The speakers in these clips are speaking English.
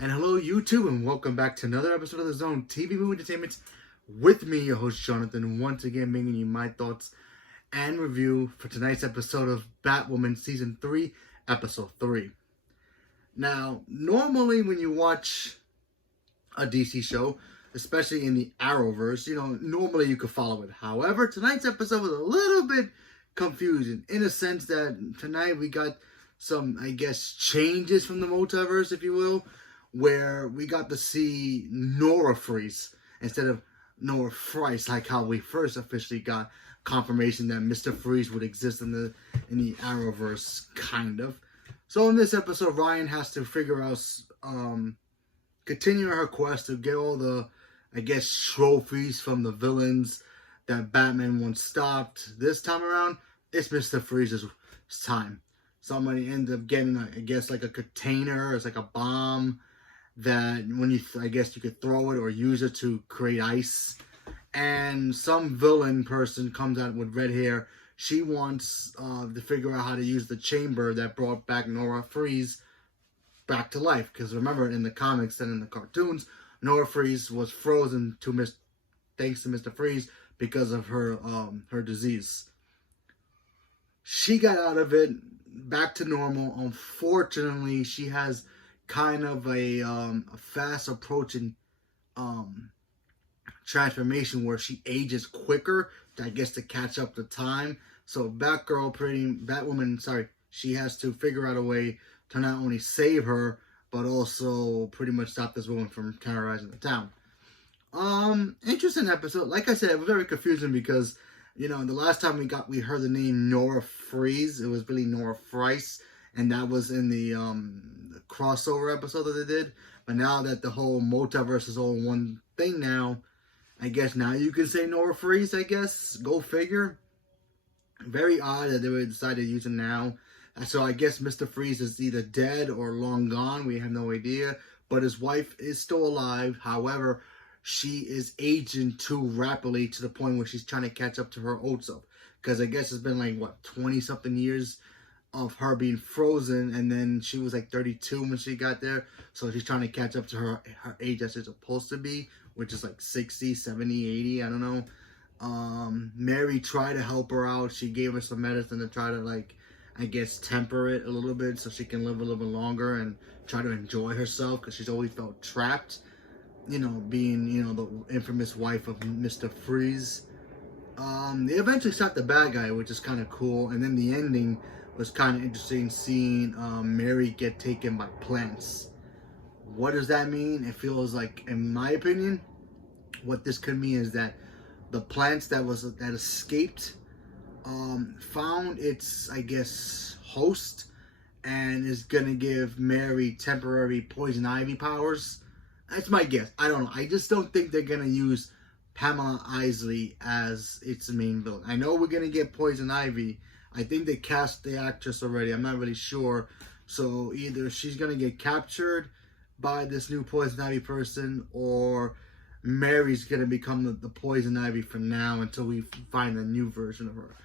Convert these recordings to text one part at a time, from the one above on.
And hello, YouTube, and welcome back to another episode of the Zone TV Movie Entertainment with me, your host Jonathan, once again bringing you my thoughts and review for tonight's episode of Batwoman Season 3, Episode 3. Now, normally when you watch a DC show, especially in the Arrowverse, normally you could follow it. However, tonight's episode was a little bit confusing in a sense that tonight we got some, changes from the multiverse, if you will, where we got to see Nora Freeze instead of Nora Freeze, like how we first officially got confirmation that Mr. Freeze would exist in the Arrowverse, kind of. So in this episode, Ryan has to figure out, continue her quest to get all the, trophies from the villains that Batman once stopped. This time around, it's Mr. Freeze's time. Somebody ended up getting, like a container. It's like a bomb that when you, you could throw it or use it to create ice. And some villain person comes out with red hair. She wants to figure out how to use the chamber that brought back Nora Freeze back to life. Because remember, in the comics and in the cartoons, Nora Freeze was frozen thanks to Mr. Freeze because of her disease. She got out of it, back to normal. Unfortunately, she has kind of a fast approaching transformation where she ages quicker, to catch up to time. So Batwoman, she has to figure out a way to not only save her, but also pretty much stop this woman from terrorizing the town. Interesting episode. Like I said, it was very confusing because, the last time we heard the name Nora Freeze, it was really Nora Freeze, and that was in the crossover episode that they did. But now that the whole multiverse is all one thing now, now you can say Nora Freeze, Go figure. Very odd that they would decide to use it now. So I guess Mr. Freeze is either dead or long gone. We have no idea. But his wife is still alive. However, she is aging too rapidly to the point where she's trying to catch up to her old self. Because it's been 20-something years of her being frozen, and then she was 32 when she got there. So she's trying to catch up to her age as it's supposed to be, which is 60, 70, 80, I don't know. Mary tried to help her out. She gave her some medicine to try to temper it a little bit so she can live a little bit longer and try to enjoy herself, because she's always felt trapped, being, the infamous wife of Mr. Freeze. They eventually stopped the bad guy, which is kind of cool, and then the ending was kind of interesting, seeing Mary get taken by plants. What does that mean? It feels like, in my opinion, what this could mean is that the plants that escaped found its, host, and is gonna give Mary temporary poison ivy powers. That's my guess. I don't know. I just don't think they're gonna use Pamela Isley as its main villain. I know we're gonna get poison ivy. I think they cast the actress already. I'm not really sure. So either she's gonna get captured by this new poison ivy person, or Mary's gonna become the poison ivy for now until we find a new version of her.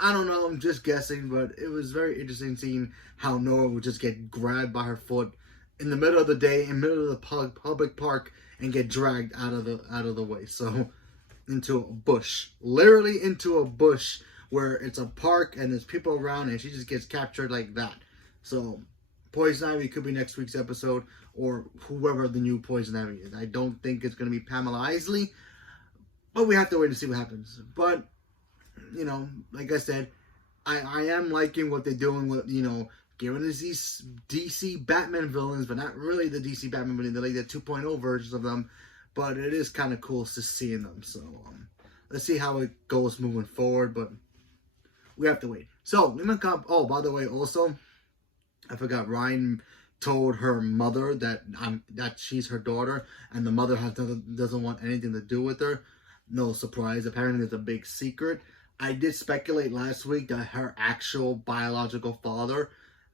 I don't know, I'm just guessing, but it was very interesting seeing how Nora would just get grabbed by her foot in the middle of the day, in the middle of the public park, and get dragged out of the way. So into a bush, literally into a bush where it's a park and there's people around, and she just gets captured like that. So Poison Ivy could be next week's episode, or whoever the new Poison Ivy is. I don't think it's going to be Pamela Isley, but we have to wait to see what happens. But, like I said, I am liking what they're doing with, giving us these DC Batman villains, but not really the DC Batman villains. They're like the 2.0 versions of them, but it is kind of cool to seeing them. So, let's see how it goes moving forward, but we have to wait. So, by the way, also, I forgot, Ryan told her mother that she's her daughter, and the mother doesn't want anything to do with her. No surprise. Apparently, it's a big secret. I did speculate last week that her actual biological father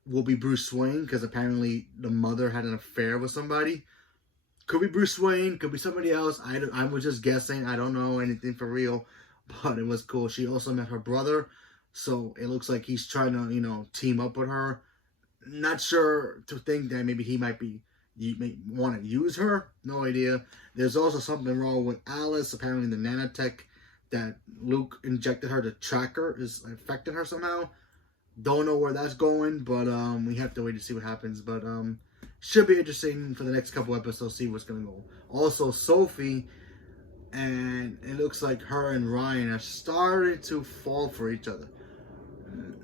will be Bruce Wayne, because apparently the mother had an affair with somebody. Could be Bruce Wayne, could be somebody else. I was just guessing. I don't know anything for real, but it was cool. She also met her brother, so it looks like he's trying to, team up with her. Not sure to think that maybe he might be you may want to use her. No idea. There's also something wrong with Alice. Apparently, the nanotech that Luke injected her to track her is affecting her somehow. Don't know where that's going, but we have to wait to see what happens. But should be interesting for the next couple episodes. See what's gonna go. Also, Sophie, and it looks like her and Ryan are starting to fall for each other.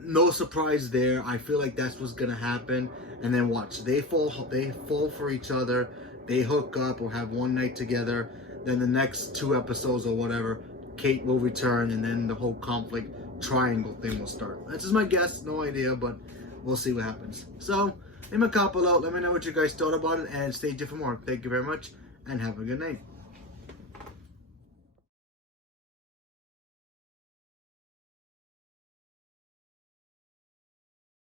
No surprise there. I feel like that's what's gonna happen. And then watch, they fall for each other. They hook up or have one night together. Then the next 2 episodes or whatever, Kate will return, and then the whole conflict triangle thing will start. That's just my guess. No idea, but we'll see what happens. So, leave me a comment below. Let me know what you guys thought about it, and stay tuned for more. Thank you very much, and have a good night.